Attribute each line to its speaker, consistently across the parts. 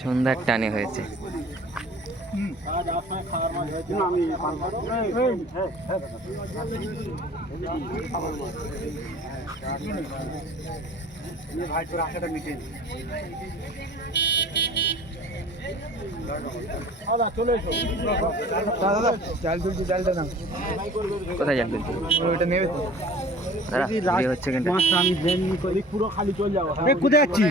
Speaker 1: সন্ধ্যার টানে হয়েছে। কোথায় যান
Speaker 2: ওইটা নেবে তো
Speaker 1: হচ্ছে কিন্তু।
Speaker 2: আমি পুরো খালি চলে যাব কোথায় যাচ্ছিস?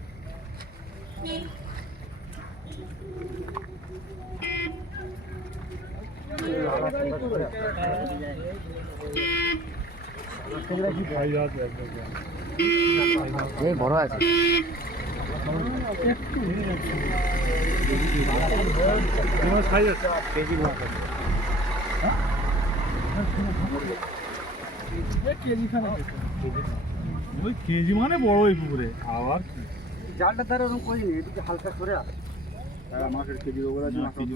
Speaker 1: বড় আছে।
Speaker 3: ওই কেজি মানে বড় ওই পুকুরে। আবার কি?
Speaker 2: জালটা তার ওরকম করিনি এদিকে হালকা আস।
Speaker 3: মাছের ওপর আছে ছিল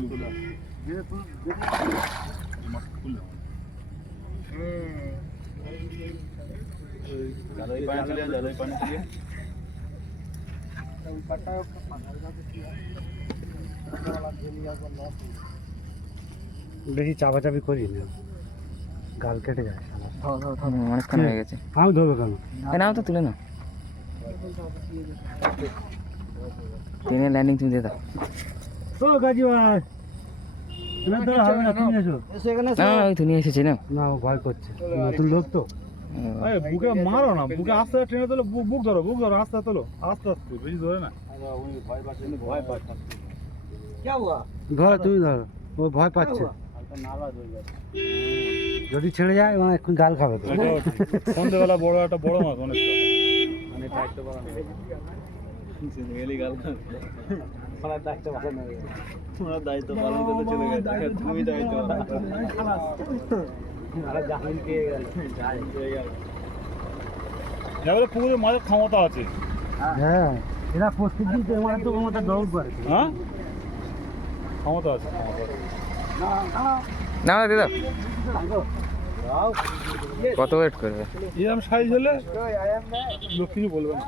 Speaker 2: বেশি চাপাচাপি করি না। গাল কেটে যায়।
Speaker 1: অনেকক্ষণ হয়ে গেছে।
Speaker 2: আমি ধরবে কেন?
Speaker 1: নাও তো তুলে না ট্রেনের ল্যান্ডিং তুমি দিয়ে দাও।
Speaker 2: ও গাজি ভাই তুমি ধরো হবে না তুমি এসো।
Speaker 1: না না, তুমি এসেছি না
Speaker 2: না ভয় করছে নতুন লোক তো।
Speaker 3: আরে বুকে মারো না বুকে আস্তে ট্রেনে তোলো বুক ধরো বুক ধরো আস্তে তোলো আস্তে আস্তে বেশি ধরে না। পাচ্ছে
Speaker 2: ধরো তুমি ধরো ও ভয় পাচ্ছে। যদি ছেড়ে যায় ও এখন গাল খাবে।
Speaker 3: সন্ধ্যেবেলা বড় একটা বড় মাছ অনেকটা। এবারে পুকুরে মাছের ক্ষমতা আছে।
Speaker 2: হ্যাঁ। এরা প্রত্যেক তোমার তো ক্ষমতা দৌড় করে।
Speaker 3: হ্যাঁ? ক্ষমতা আছে ক্ষমতা আছে।
Speaker 1: না না। দিয়ে দাও কত ওয়েট করবে?
Speaker 3: এরকম সাইজ হলে লোক কিছু বলবে না।